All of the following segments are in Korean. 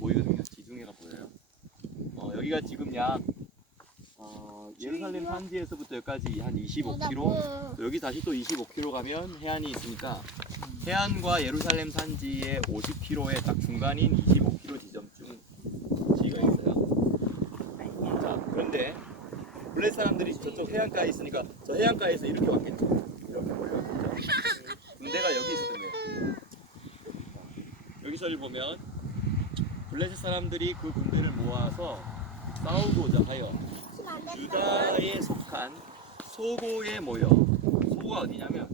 보이거든요. 지중해가 보여요. 어, 여기가 지금 약 어, 예루살렘 산지에서부터 여기까지 한 25km. 여기 다시 또 25km 가면 해안이 있으니까 해안과 예루살렘 산지의 50km의 딱 중간인 25km 지점쯤 지가 있어요. 자, 그런데 블레 사람들이 저쪽 해안가에 있으니까 저 해안가에서 이렇게 왔겠죠. 이렇게 몰려왔겠죠. 군대가 여기 있었던 거예요. 여기서를 보면 블레셋 사람들이 그 군대를 모아서 싸우고자 하여 유다에 속한 소고에 모여 소고가 어디냐면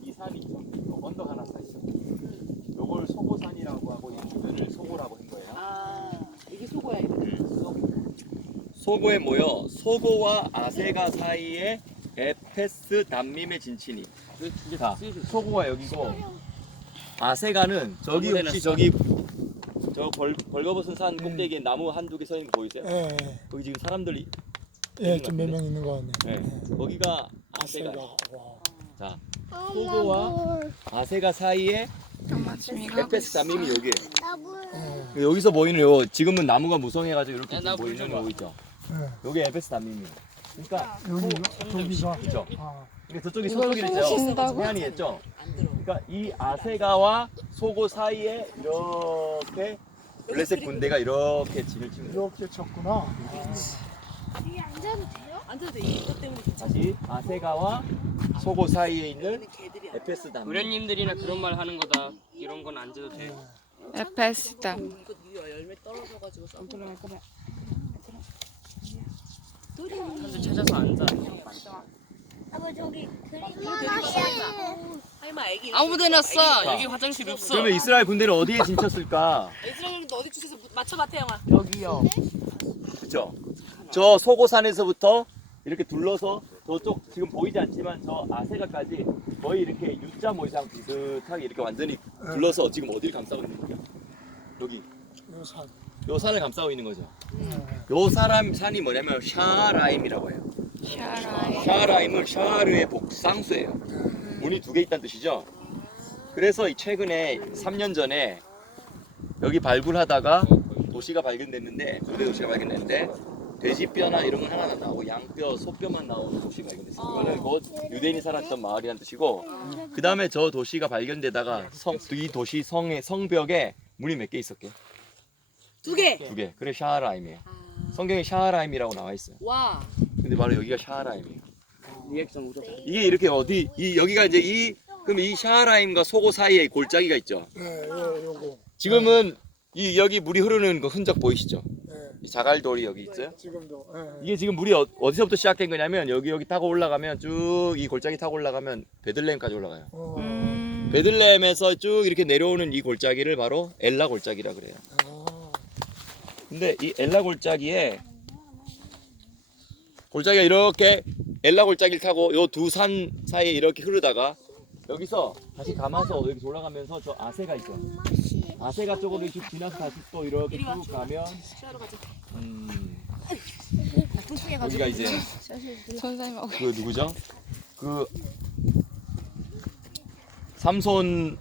이 산이 있죠 요 언덕 하나 서 있어 요걸 소고산이라고 하고 이 주변을 소고라고 한 거예요. 아 이게 소고야 이거. 소고에 모여 소고와 아세가 사이에 에페스 담밈의 진친이. 자 소고가 여기고 아세가는 저기 혹시 저기 저 벌, 벌거벗은 산 꼭대기에 나무 한두 개 서 있는 거 보이세요? 예, 예, 거기 지금 사람들이 예, 좀 몇 명 있는 거 같네. 네. 거기가 아세가 아세가. 와. 소고와 아세가 사이에 에페스 담밈이 여기 예, 여기서 보이는 요 지금은 나무가 무성해가지고 이렇게 야, 보이는 요 있죠? 예. 여기 에페스 담밈이에요. 그러니까 여기 저기가 그죠 아, 그러니까 저쪽이 이걸 서쪽이랬죠 소고신다고? 해안이 했죠 안 들어. 그러니까 이 아세가와 소고 사이에 이렇게 블레셋 군대가 이렇게 진을 치는 거예요 이렇게 쳤구나. 아, 안 들어도 돼. 이것 때문에 괜찮아. 다시 아세가와 소고 사이에 있는 개들이 안 에페스 담밈 의뢰님들이나 그런 말 하는 거다. 이런 건 안 줘도 돼. 에페스다. 이거 열매 떨어져가지고 썩. 그래 그래. 사실 찾아서 앉아. 저기 그림 할마 애기. 아무데나 써. 자. 여기 화장실 없어. 그러면 이스라엘 군대는 어디에 진쳤을까 이스라엘도 어디 주세서 맞춰봐 태영아. 여기요. 그쵸 저 소고산에서부터 이렇게 둘러서 저쪽 지금 보이지 않지만 저 아세가까지 거의 이렇게 U자 모양 비슷하게 이렇게 완전히 둘러서 지금 어디를 감싸고 있는 거야 여기 요 산. 요 산을 감싸고 있는 거죠 예, 요 사람 산이 뭐냐면 샤라임이라고 해요 샤라이. 샤라임은 샤르의 복상수예요 문이 두 개 있다는 뜻이죠 그래서 이 최근에 3년 전에 여기 발굴하다가 도시가 발견됐는데 고대 도시가 발견됐는데 돼지 뼈나 이런 건 하나 안 나오고 양뼈, 소뼈만 나오는 도시가 발견됐어요. 이거는 곧 유대인이 살았던 마을이라는 뜻이고 그 다음에 저 도시가 발견되다가 성, 이 도시 성의 성벽에 문이 몇 개 있었게? 두 개. 두 개. 그래 샤라임이에요. 성경에 샤라임이라고 나와 있어요. 와. 근데 바로 여기가 샤라임이에요. 리액션 무조건. 이게 이렇게 어디 이 여기가 이제 이 그럼 이 샤라임과 소고 사이에 골짜기가 있죠. 예, 요, 요거. 지금은 이 여기 물이 흐르는 그 흔적 보이시죠? 예, 이 자갈돌이 여기 있어요. 지금도. 예, 이게 지금 물이 어, 어디서부터 시작된 거냐면 여기 여기 타고 올라가면 쭉 이 골짜기 타고 올라가면 베들레헴까지 올라가요. 어, 음. 베들레헴에서 쭉 이렇게 내려오는 이 골짜기를 바로 엘라 골짜기라 그래요. 아, 근데 이 엘라 골짜기에 골짜기가 이렇게 엘라 골짜기를 타고 요 두 산 사이에 이렇게 흐르다가 여기서 다시 감아서 여기 올라가면서 저 아세가 있죠. 아세가 쪽으로 이렇게 지나서 다시 또 이렇게 쭉 가면. 음, 통통해가지고. 여기가 이제 선생님하고. 그 누구죠? 그 삼손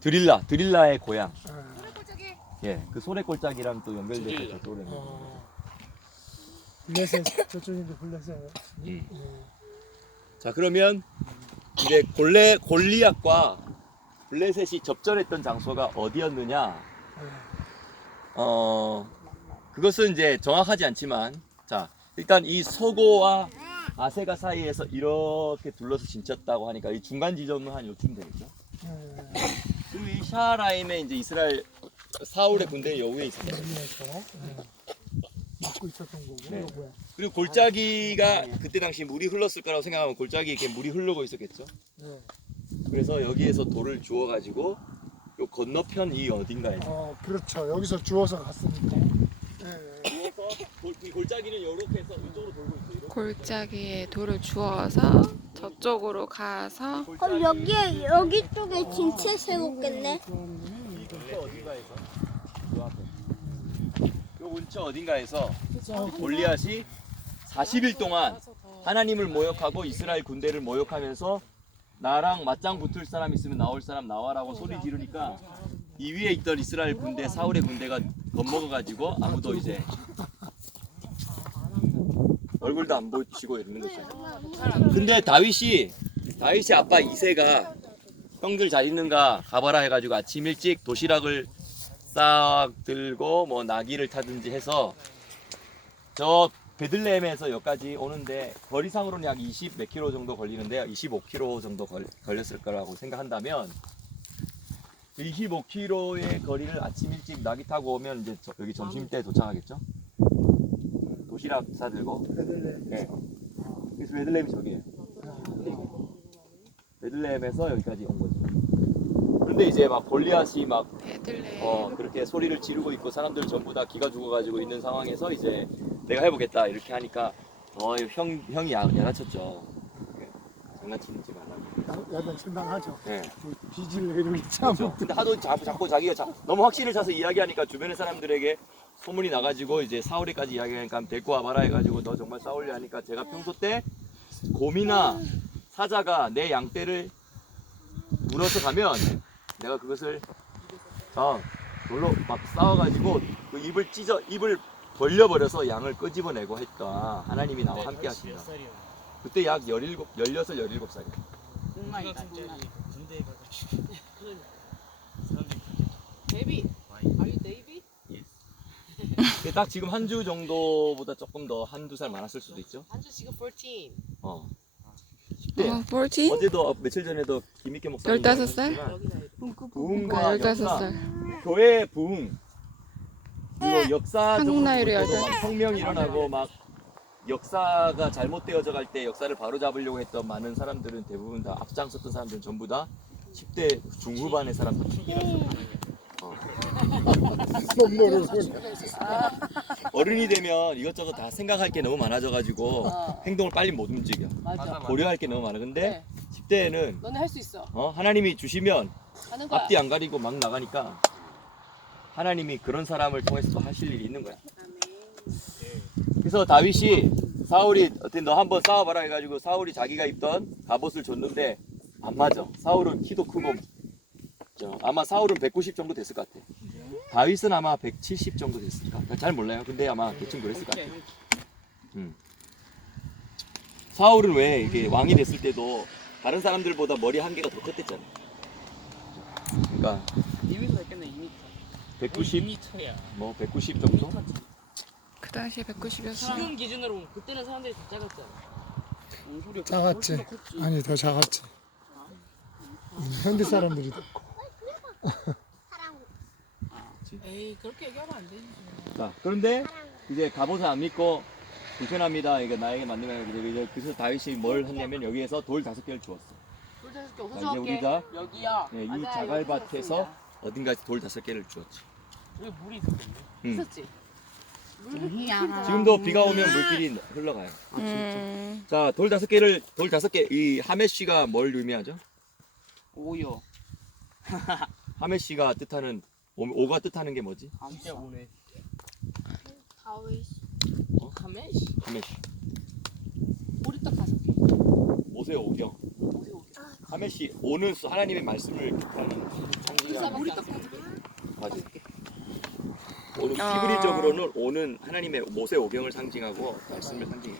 드릴라 드릴라의 고향. 예. 예, 그 소래골짜기랑 또 연결돼서 드릴라. 블레셋 저쪽인데 블레셋. 음. 예. 자 그러면 이제 골레 골리앗과 블레셋이 접전했던 장소가 어디였느냐? 예. 어 그것은 이제 정확하지 않지만 자 일단 이 소고와 아세가 사이에서 이렇게 둘러서 진쳤다고 하니까 이 중간 지점은 한 요쯤 되겠죠. 예. 그리고 이 샤라임에 이제 이스라엘 사울의 군대 여우에 있었어요. 막고 있었던 거고. 네. 그리고 골짜기가 그때 당시 물이 흘렀을 거라고 생각하면 골짜기에 이렇게 물이 흐르고 있었겠죠. 예. 그래서 여기에서 돌을 주워 가지고 요 건너편 이 어딘가에서 어, 그렇죠. 여기서 주워서 갔으니까. 예. 주워서 골, 이 골짜기는 이렇게 해서 이쪽으로 돌고 있어요. 이렇게. 골짜기에 돌을 주워서 저쪽으로 가서 그럼 여기에 여기 쪽에 진채 세웠겠네 이 근처 어딘가에서 요 앞에 요 근처 어딘가에서 골리앗이 40일 동안 하나님을 모욕하고 이스라엘 군대를 모욕하면서 나랑 맞짱 붙을 사람 있으면 나올 사람 나와라고 소리 지르니까 이 위에 있던 이스라엘 군대 사울의 군대가 겁먹어가지고 아무도 이제 얼굴도 안 보시고 이러는 거죠. 근데 다윗이 다윗이 아빠 이세가 형들 잘 있는가 가봐라 해가지고 아침 일찍 도시락을 싹 들고 뭐 나귀를 타든지 해서 저 베들레헴에서 여기까지 오는데 거리상으로는 약 20 몇 킬로 정도 걸리는데요. 25킬로 정도 걸, 걸렸을 거라고 생각한다면 25킬로의 거리를 아침 일찍 나귀 타고 오면 이제 저- 여기 점심 때 도착하겠죠? 도시락 싸들고 베들레헴. 네. 그래서 베들레헴이 저기예요. 베들레헴에서 여기까지 온 거죠. 그런데 이제 막 골리앗이 막. 어, 그렇게 소리를 지르고 있고 사람들 전부 다 기가 죽어가지고 있는 상황에서 이제 내가 해보겠다 이렇게 하니까 어, 형 형이 야, 야단쳤죠. 장난치지 말라고. 야단 신당하죠. 네. 그 비질 이렇게 참. 그렇죠. 근데 하도 자꾸, 자꾸 자기가 자, 너무 확신을 차서 이야기하니까 주변의 사람들에게 소문이 나가지고 이제 사울이까지 이야기하니까 데리고 와봐라 해가지고 너 정말 싸울려 하니까 제가 평소 때 곰이나 사자가 내 양떼를 물어서 가면 내가 그것을 어 돌로 막 싸워가지고 그 입을 찢어 입을 벌려버려서 양을 끄집어내고 했다 하나님이 나와 함께 하신다 그때 약 17, 16, 17살이야 똥만이다 군대에 가가지고 사람들이 데이비. Are you Davy? 근데 딱 지금 한 주 정도보다 조금 더 한두 살 많았을 수도 있죠. 한주 지금 14. 어. 10대. 어, 14? 어제도 어, 며칠 전에도 김익계 목사님 15살? 여기다 부흥과 아, 역사, 15살. 교회 부흥 그리고 역사적으로 한국 나이로 볼 때도 막 15살. 혁명이 일어나고 막 역사가 잘못되어져 갈 때 역사를 바로잡으려고 했던 많은 사람들은 대부분 다 앞장섰던 사람들은 전부 다 10대 중후반의 사람들. 어. 어른이 되면 이것저것 다 생각할 게 너무 많아져가지고 행동을 빨리 못 움직여. 맞아. 고려할 게 너무 많아. 근데 10대에는 너네 할 수 있어. 어, 하나님이 주시면 하는 거야. 앞뒤 안 가리고 막 나가니까 하나님이 그런 사람을 통해서 또 하실 일이 있는 거야. 그래서 다윗이 사울이 어떻게 너 한번 싸워봐라 해가지고 사울이 자기가 입던 갑옷을 줬는데 안 맞아. 사울은 키도 크고 저, 아마 사울은 190 정도 됐을 것 같아. 다윗은 아마 170 정도 됐을까. 잘 몰라요. 근데 아마 대충 그랬을 것 같아. 음. 사울은 왜 이게 왕이 됐을 때도 다른 사람들보다 머리 한 개가 더 컸댔잖아. 그러니까 2m 했겠네 2m 190, 2m야 뭐 190 정도? 그 당시에 190이었어. 지금 기준으로 보면 그때는 사람들이 다 작았잖아. 작았지. 더. 아니 더 작았지. 음, 현대 사람들이 더 커. 에이 그렇게 얘기하면 안 되지. 자, 그런데 이제 갑옷을 안 믿고 불편합니다. 이게 나에게 맞는 거예요. 이제 그래서 다윗이 뭘 했냐면 여기에서 돌 다섯 개를 주었어. 꿀 다섯 개 자, 이제 호수할게. 우리가 여기야. 네, 이 맞아요, 여기 자갈밭에서 있었습니다. 어딘가 돌 다섯 개를 주었지. 여기 물이 있었겠네 음. 있었지. 지금도 비가 오면 물길이 흘러가요. 음, 자, 돌 다섯 개를 돌 다섯 개. 이 하메시가 뭘 의미하죠? 오요 하메시가 뜻하는 오- 오가 뜻하는 게 뭐지? 진짜 오네 다윗. 카메시 하메시. 보리떡 다섯 개. 모세 오경. 오세요, 오세요. 하메시 오는 수- 하나님의 말씀을 뜻하는 상징하는 보리떡 다섯 개. 맞아. 오는 아. 히브리적으로는 오는 하나님의 모세 오경을 상징하고 말씀을 상징해.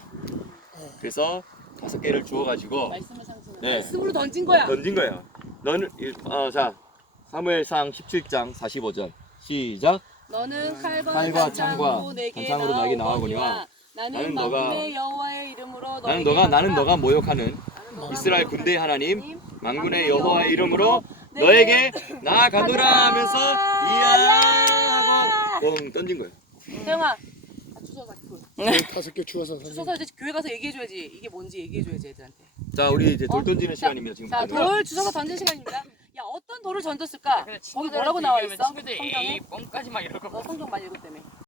그래서 다섯 개를 주어가지고 말씀을 상징해. 네. 말씀으로 던진 거야. 던진 거예요. 너는 일- 어, 자 사무엘상 17장 45절 시작. 너는 칼과, 창과 단창으로 나에게 나아오거니와 나는, 나는 너가- 여호와의 이름으로 나는 너가 나는. 너가 모욕하는 이스라엘 군대의 하나님 만군의 여호와의 이름으로 너에게 나아가노라 하면서 이야 하고 뻥 던진 거예요. 아, 주소 가 다섯 개 주워서. 주소서 이제 교회 가서 얘기해줘야지. 이게 뭔지 얘기해줘야지 애들한테. 자 우리 이제 돌 어? 던지는 자, 시간입니다 지금. 자, 돌 주소서 던진 시간입니다. 야, 어떤 돌을 던졌을까? 거기 뭐라고 나와 있어? 친구들 성경에? 뻥까지 막 이러고 너 성경 많이 읽었다며.